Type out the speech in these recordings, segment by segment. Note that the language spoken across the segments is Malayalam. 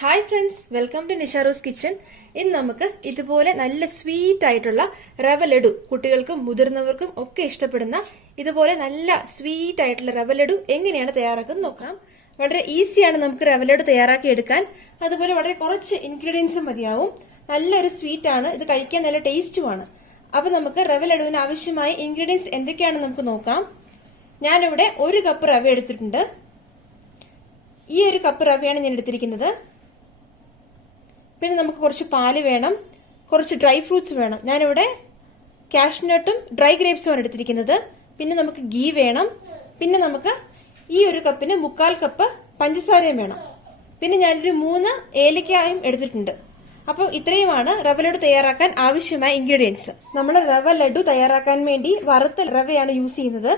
ഹായ് ഫ്രണ്ട്സ്, വെൽക്കം ടു നിഷാറോസ് കിച്ചൺ. ഇന്ന് നമുക്ക് ഇതുപോലെ നല്ല സ്വീറ്റ് ആയിട്ടുള്ള റവ ലഡു, കുട്ടികൾക്കും മുതിർന്നവർക്കും ഒക്കെ ഇഷ്ടപ്പെടുന്ന ഇതുപോലെ നല്ല സ്വീറ്റ് ആയിട്ടുള്ള റവ ലഡു എങ്ങനെയാണ് തയ്യാറാക്കുന്നത് നോക്കാം. വളരെ ഈസിയാണ് നമുക്ക് റവ ലഡു തയ്യാറാക്കി എടുക്കാൻ. അതുപോലെ വളരെ കുറച്ച് ഇൻഗ്രീഡിയൻസും മതിയാവും. നല്ലൊരു സ്വീറ്റ് ആണ്, ഇത് കഴിക്കാൻ നല്ല ടേസ്റ്റുമാണ്. അപ്പൊ നമുക്ക് റവ ലഡുവിന് ആവശ്യമായ ഇൻഗ്രീഡിയൻസ് എന്തൊക്കെയാണെന്ന് നമുക്ക് നോക്കാം. ഞാനിവിടെ 1 കപ്പ് റവ എടുത്തിട്ടുണ്ട്. ഈ 1 കപ്പ് റവയാണ് ഞാൻ എടുത്തിരിക്കുന്നത്. പിന്നെ നമുക്ക് കുറച്ച് പാല് വേണം, കുറച്ച് ഡ്രൈ ഫ്രൂട്ട്സ് വേണം. ഞാനിവിടെ കാഷ്നട്ടും ഡ്രൈ ഗ്രേപ്സുമാണ് എടുത്തിരിക്കുന്നത്. പിന്നെ നമുക്ക് ഗീ വേണം. പിന്നെ നമുക്ക് ഈ 1 കപ്പിന് 1/4 കപ്പ് പഞ്ചസാരയും വേണം. പിന്നെ ഞാനൊരു 3 ഏലക്കായും എടുത്തിട്ടുണ്ട്. അപ്പോൾ ഇത്രയുമാണ് റവ ലഡു തയ്യാറാക്കാൻ ആവശ്യമായ ഇൻഗ്രീഡിയൻസ്. നമ്മൾ റവ ലഡു തയ്യാറാക്കാൻ വേണ്ടി വറുത്ത റവയാണ് യൂസ് ചെയ്യുന്നത്.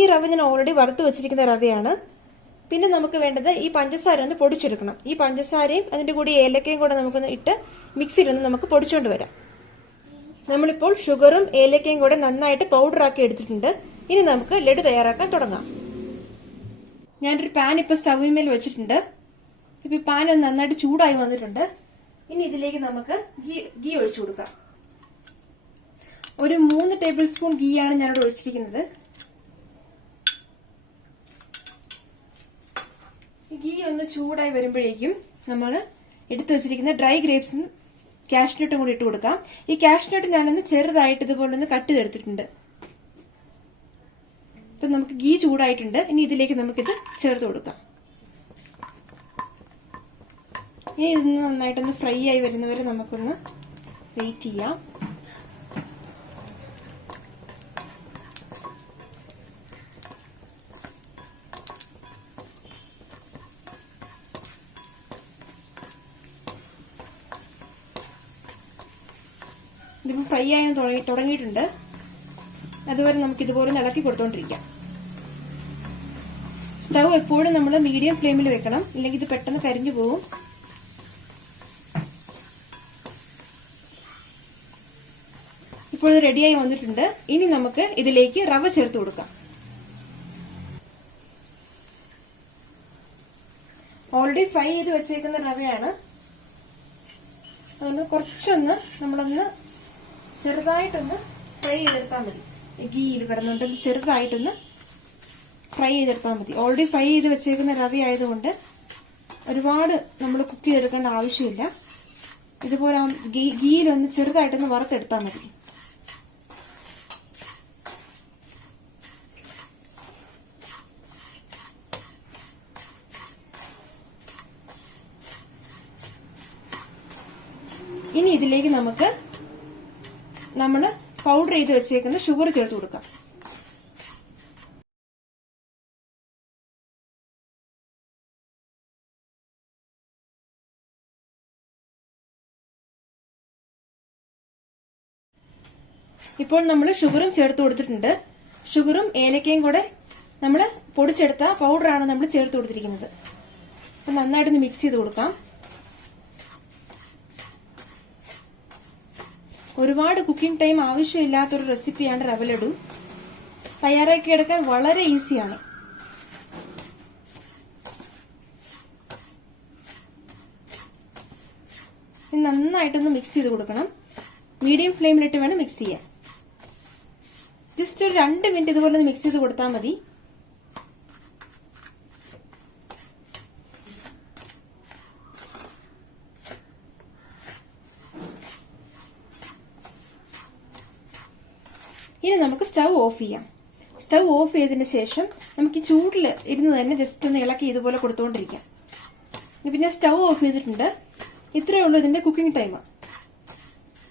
ഈ റവ ഞാൻ ഓൾറെഡി വറുത്ത് വെച്ചിരിക്കുന്ന റവയാണ്. പിന്നെ നമുക്ക് വേണ്ടത് ഈ പഞ്ചസാര ഒന്ന് പൊടിച്ചെടുക്കണം. ഈ പഞ്ചസാരയും അതിന്റെ കൂടി ഏലക്കയും കൂടെ നമുക്കൊന്ന് ഇട്ട് മിക്സിയിലൊന്ന് നമുക്ക് പൊടിച്ചുകൊണ്ട് വരാം. നമ്മളിപ്പോൾ ഷുഗറും ഏലക്കയും കൂടെ നന്നായിട്ട് പൗഡർ ആക്കി എടുത്തിട്ടുണ്ട്. ഇനി നമുക്ക് ലഡു തയ്യാറാക്കാൻ തുടങ്ങാം. ഞാനൊരു പാൻ ഇപ്പൊ സ്റ്റൗവിന്മേൽ വെച്ചിട്ടുണ്ട്. ഇപ്പൊ ഈ പാൻ ഒന്ന് നന്നായിട്ട് ചൂടായി വന്നിട്ടുണ്ട്. ഇനി ഇതിലേക്ക് നമുക്ക് ഗീ ഒഴിച്ചു കൊടുക്കാം. ഒരു 3 ടേബിൾ സ്പൂൺ ഗീ ആണ് ഞാനിവിടെ ഒഴിച്ചിരിക്കുന്നത്. ഗീ ഒന്ന് ചൂടായി വരുമ്പോഴേക്കും നമ്മൾ എടുത്തു വെച്ചിരിക്കുന്ന ഡ്രൈ ഗ്രേപ്സും കാഷ്നട്ടും കൂടി ഇട്ട് കൊടുക്കാം. ഈ കാഷ്നട്ട് ഞാനൊന്ന് ചെറുതായിട്ട് ഇതുപോലെ ഒന്ന് കട്ട് ചെയ്തെടുത്തിട്ടുണ്ട്. ഇപ്പൊ നമുക്ക് ഗീ ചൂടായിട്ടുണ്ട്. ഇനി ഇതിലേക്ക് നമുക്കിത് ചേർത്ത് കൊടുക്കാം. ഇനി ഇതൊന്ന് നന്നായിട്ടൊന്ന് ഫ്രൈ ആയി വരുന്നവരെ നമുക്കൊന്ന് വെയിറ്റ് ചെയ്യാം. ഇതിപ്പോ ഫ്രൈ ആയി തുടങ്ങിയിട്ടുണ്ട്. അതുവരെ നമുക്ക് ഇതുപോലെ ഇളക്കി കൊടുത്തോണ്ടിരിക്കാം. സ്റ്റൗ എപ്പോഴും നമ്മൾ മീഡിയം ഫ്ലെയിമിൽ വെക്കണം, ഇല്ലെങ്കിൽ ഇത് പെട്ടെന്ന് കരിഞ്ഞു പോകും. ഇപ്പോൾ ഇത് റെഡിയായി വന്നിട്ടുണ്ട്. ഇനി നമുക്ക് ഇതിലേക്ക് റവ ചേർത്ത് കൊടുക്കാം. ഓൾറെഡി ഫ്രൈ ചെയ്ത് വെച്ചേക്കുന്ന റവയാണ്. അതുകൊണ്ട് കുറച്ചൊന്ന് നമ്മളൊന്ന് ചെറുതായിട്ടൊന്ന് ഫ്രൈ ചെയ്തെടുത്താൽ മതി. ഗീയിൽ കിടന്നുണ്ടെങ്കിൽ ചെറുതായിട്ടൊന്ന് ഫ്രൈ ചെയ്തെടുത്താൽ മതി. ഓൾറെഡി ഫ്രൈ ചെയ്ത് വെച്ചേക്കുന്ന റവ ആയതുകൊണ്ട് ഒരുപാട് നമ്മൾ കുക്ക് ചെയ്തെടുക്കേണ്ട ആവശ്യമില്ല. ഇതുപോലെ ഗീയിലൊന്ന് ചെറുതായിട്ടൊന്ന് വറുത്തെടുത്താൽ മതി. ഇനി ഇതിലേക്ക് നമുക്ക് നമ്മൾ പൗഡർ ചെയ്ത് വെച്ചേക്കുന്ന ഷുഗർ ചേർത്ത് കൊടുക്കാം. ഇപ്പോൾ നമ്മൾ ഷുഗറും ചേർത്ത് കൊടുത്തിട്ടുണ്ട്. ഷുഗറും ഏലക്കയും കൂടെ നമ്മൾ പൊടിച്ചെടുത്ത പൗഡറാണ് നമ്മൾ ചേർത്ത് കൊടുത്തിരിക്കുന്നത്. അപ്പൊ നന്നായിട്ടൊന്ന് മിക്സ് ചെയ്ത് കൊടുക്കാം. ഒരുപാട് കുക്കിംഗ് ടൈം ആവശ്യമില്ലാത്തൊരു റെസിപ്പിയാണ് റവ ലഡു. തയ്യാറാക്കി എടുക്കാൻ വളരെ ഈസിയാണ്. നന്നായിട്ടൊന്ന് മിക്സ് ചെയ്ത് കൊടുക്കണം. മീഡിയം ഫ്ലെയിമിലിട്ട് വേണം മിക്സ് ചെയ്യാൻ. ജസ്റ്റ് ഒരു 2 മിനിറ്റ് ഇതുപോലെ ഒന്ന് മിക്സ് ചെയ്ത് കൊടുത്താൽ മതി. ഇനി നമുക്ക് സ്റ്റൗ ഓഫ് ചെയ്യാം. സ്റ്റൗ ഓഫ് ചെയ്തതിന് ശേഷം നമുക്ക് ഈ ചൂടിൽ ഇരുന്ന് തന്നെ ജസ്റ്റ് ഒന്ന് ഇളക്കി ഇതുപോലെ കൊടുത്തുകൊണ്ടിരിക്കാം. പിന്നെ സ്റ്റൗ ഓഫ് ചെയ്തിട്ടുണ്ട്. ഇത്രയേ ഉള്ളൂ ഇതിന്റെ കുക്കിംഗ് ടൈം.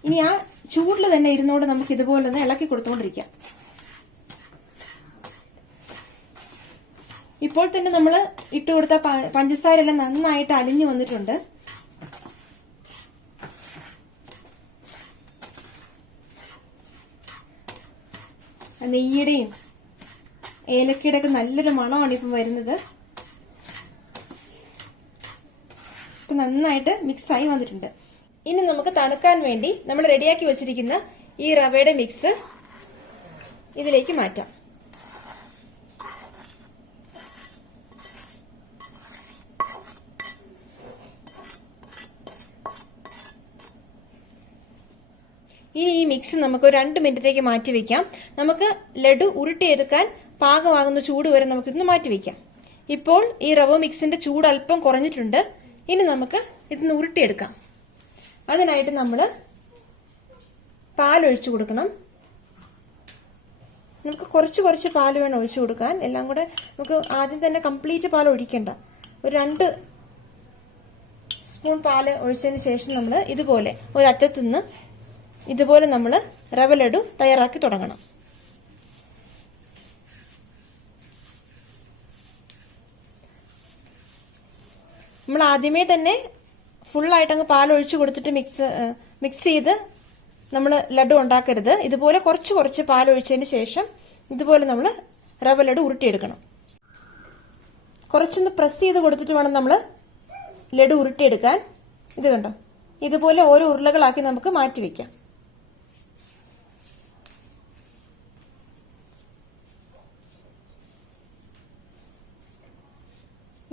ഇനി ആ ചൂടിൽ തന്നെ ഇരുന്നോണ്ട് നമുക്ക് ഇതുപോലെ ഒന്ന് ഇളക്കി കൊടുത്തുകൊണ്ടിരിക്കാം. ഇപ്പോൾ തന്നെ നമ്മൾ ഇട്ട് കൊടുത്ത പഞ്ചസാര എല്ലാം നന്നായിട്ട് അലിഞ്ഞു വന്നിട്ടുണ്ട്. നെയ്യുടെയും ഏലക്കയുടെ ഒക്കെ നല്ലൊരു മണമാണ് ഇപ്പം വരുന്നത്. ഇപ്പൊ നന്നായിട്ട് മിക്സ് ആയി വന്നിട്ടുണ്ട്. ഇനി നമുക്ക് തണുക്കാൻ വേണ്ടി നമ്മൾ റെഡിയാക്കി വെച്ചിരിക്കുന്ന ഈ റവയുടെ മിക്സ് ഇതിലേക്ക് മാറ്റാം. ഇനി ഈ മിക്സ് നമുക്ക് ഒരു 2 മിനിറ്റത്തേക്ക് മാറ്റി വെക്കാം. നമുക്ക് ലഡു ഉരുട്ടിയെടുക്കാൻ പാകമാകുന്ന ചൂട് വരെ നമുക്ക് ഇന്ന് മാറ്റി വെക്കാം. ഇപ്പോൾ ഈ റവ മിക്സിന്റെ ചൂട് അല്പം കുറഞ്ഞിട്ടുണ്ട്. ഇനി നമുക്ക് ഇതൊന്ന് ഉരുട്ടിയെടുക്കാം. അതിനായിട്ട് നമ്മൾ പാലൊഴിച്ചു കൊടുക്കണം. നമുക്ക് കുറച്ച് പാൽ വേണം ഒഴിച്ചു കൊടുക്കാൻ. എല്ലാം കൂടെ നമുക്ക് ആദ്യം തന്നെ കംപ്ലീറ്റ് പാൽ ഒഴിക്കണ്ട. ഒരു 2 സ്പൂൺ പാല് ഒഴിച്ചതിന് ശേഷം നമ്മൾ ഇതുപോലെ ഒരറ്റത്തുനിന്ന് ഇതുപോലെ നമ്മൾ റവ ലഡു തയ്യാറാക്കി തുടങ്ങണം. നമ്മൾ ആദ്യമേ തന്നെ ഫുള്ളായിട്ട് അങ്ങ് പാൽ ഒഴിച്ചു കൊടുത്തിട്ട് മിക്സ് ചെയ്ത് നമ്മൾ ലഡു ഉണ്ടാക്കരുത്. ഇതുപോലെ കുറച്ച് പാൽ ഒഴിച്ചതിന് ശേഷം ഇതുപോലെ നമ്മൾ റവ ലഡു ഉരുട്ടിയെടുക്കണം. കുറച്ചൊന്ന് പ്രസ് ചെയ്ത് കൊടുത്തിട്ട് വേണം നമ്മൾ ലഡു ഉരുട്ടിയെടുക്കാൻ. ഇത് കണ്ടോ, ഇതുപോലെ ഓരോ ഉരുളകളാക്കി നമുക്ക് മാറ്റി വെക്കാം.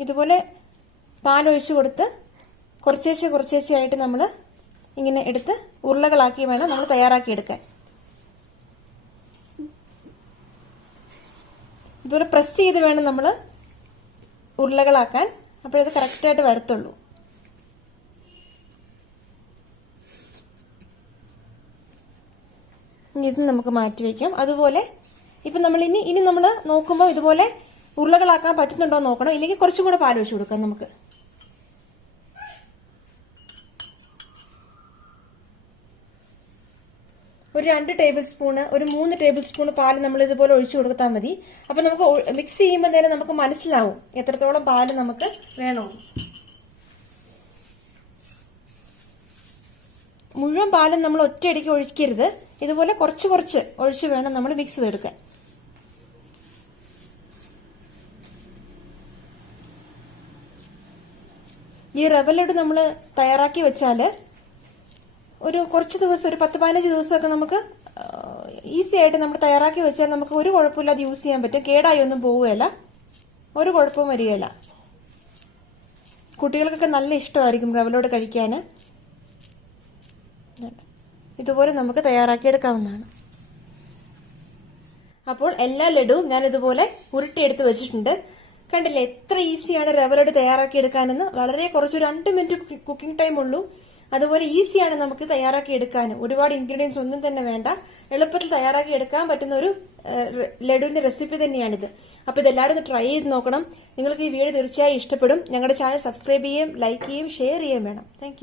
ഇതുപോലെ പാലൊഴിച്ചു കൊടുത്ത് കുറച്ചേശ്ശെ ആയിട്ട് നമ്മൾ ഇങ്ങനെ എടുത്ത് ഉരുളകളാക്കി വേണം നമ്മൾ തയ്യാറാക്കി എടുക്കാൻ. ഇതുപോലെ പ്രസ് ചെയ്ത് വേണം നമ്മൾ ഉരുളകളാക്കാൻ. അപ്പോഴത് കറക്റ്റായിട്ട് വരത്തുള്ളൂ. ഇത് നമുക്ക് മാറ്റി വയ്ക്കാം. അതുപോലെ ഇപ്പൊ നമ്മൾ ഇനി നമ്മൾ നോക്കുമ്പോൾ ഇതുപോലെ ഉരുളകളാക്കാൻ പറ്റുന്നുണ്ടോ എന്ന് നോക്കണം. ഇല്ലെങ്കിൽ കുറച്ചും കൂടെ പാൽ ഒഴിച്ചു കൊടുക്കാം. നമുക്ക് ഒരു 2 ടേബിൾ സ്പൂണ്, ഒരു 3 ടേബിൾ സ്പൂൺ പാല് നമ്മൾ ഇതുപോലെ ഒഴിച്ചു കൊടുത്താൽ മതി. അപ്പൊ നമുക്ക് മിക്സ് ചെയ്യുമ്പോൾ തന്നെ നമുക്ക് മനസ്സിലാവും എത്രത്തോളം പാല് നമുക്ക് വേണോ. മുഴുവൻ പാലും നമ്മൾ ഒറ്റയടിക്ക് ഒഴിക്കരുത്. ഇതുപോലെ കുറച്ച് ഒഴിച്ച് വേണം നമ്മൾ മിക്സ് ചെയ്തെടുക്കാൻ. ഈ റവ ലഡു നമ്മൾ തയ്യാറാക്കി വെച്ചാല് ഒരു കുറച്ച് ദിവസം, ഒരു 10-15 ദിവസമൊക്കെ നമുക്ക് ഈസി ആയിട്ട് നമ്മൾ തയ്യാറാക്കി വെച്ചാൽ നമുക്ക് ഒരു കുഴപ്പമില്ലാതെ യൂസ് ചെയ്യാൻ പറ്റും. കേടായി ഒന്നും പോവുകയില്ല, ഒരു കുഴപ്പവും വരികയില്ല. കുട്ടികൾക്കൊക്കെ നല്ല ഇഷ്ടമായിരിക്കും റവ ലഡു കഴിക്കാൻ. ഇതുപോലെ നമുക്ക് തയ്യാറാക്കിയെടുക്കാവുന്നതാണ്. അപ്പോൾ എല്ലാ ലഡുവും ഞാൻ ഇതുപോലെ ഉരുട്ടിയെടുത്ത് വെച്ചിട്ടുണ്ട്. കണ്ടില്ലേ എത്ര ഈസിയാണ് റവ ലഡു തയ്യാറാക്കി എടുക്കാനെന്ന്. വളരെ കുറച്ച് 2 മിനിറ്റ് കുക്കിംഗ് ടൈം ഉള്ളൂ. അതുപോലെ ഈസിയാണ് നമുക്ക് തയ്യാറാക്കി എടുക്കാൻ. ഒരുപാട് ഇൻഗ്രീഡിയൻസ് ഒന്നും തന്നെ വേണ്ട. എളുപ്പത്തിൽ തയ്യാറാക്കി എടുക്കാൻ പറ്റുന്ന ഒരു ലഡുവിന്റെ റെസിപ്പി തന്നെയാണിത്. അപ്പൊ ഇതെല്ലാവരും ഒന്ന് ട്രൈ ചെയ്ത് നോക്കണം. നിങ്ങൾക്ക് ഈ വീഡിയോ തീർച്ചയായും ഇഷ്ടപ്പെടും. ഞങ്ങളുടെ ചാനൽ സബ്സ്ക്രൈബ് ചെയ്യുകയും ലൈക്ക് ചെയ്യുകയും ഷെയർ ചെയ്യുകയും വേണം. താങ്ക്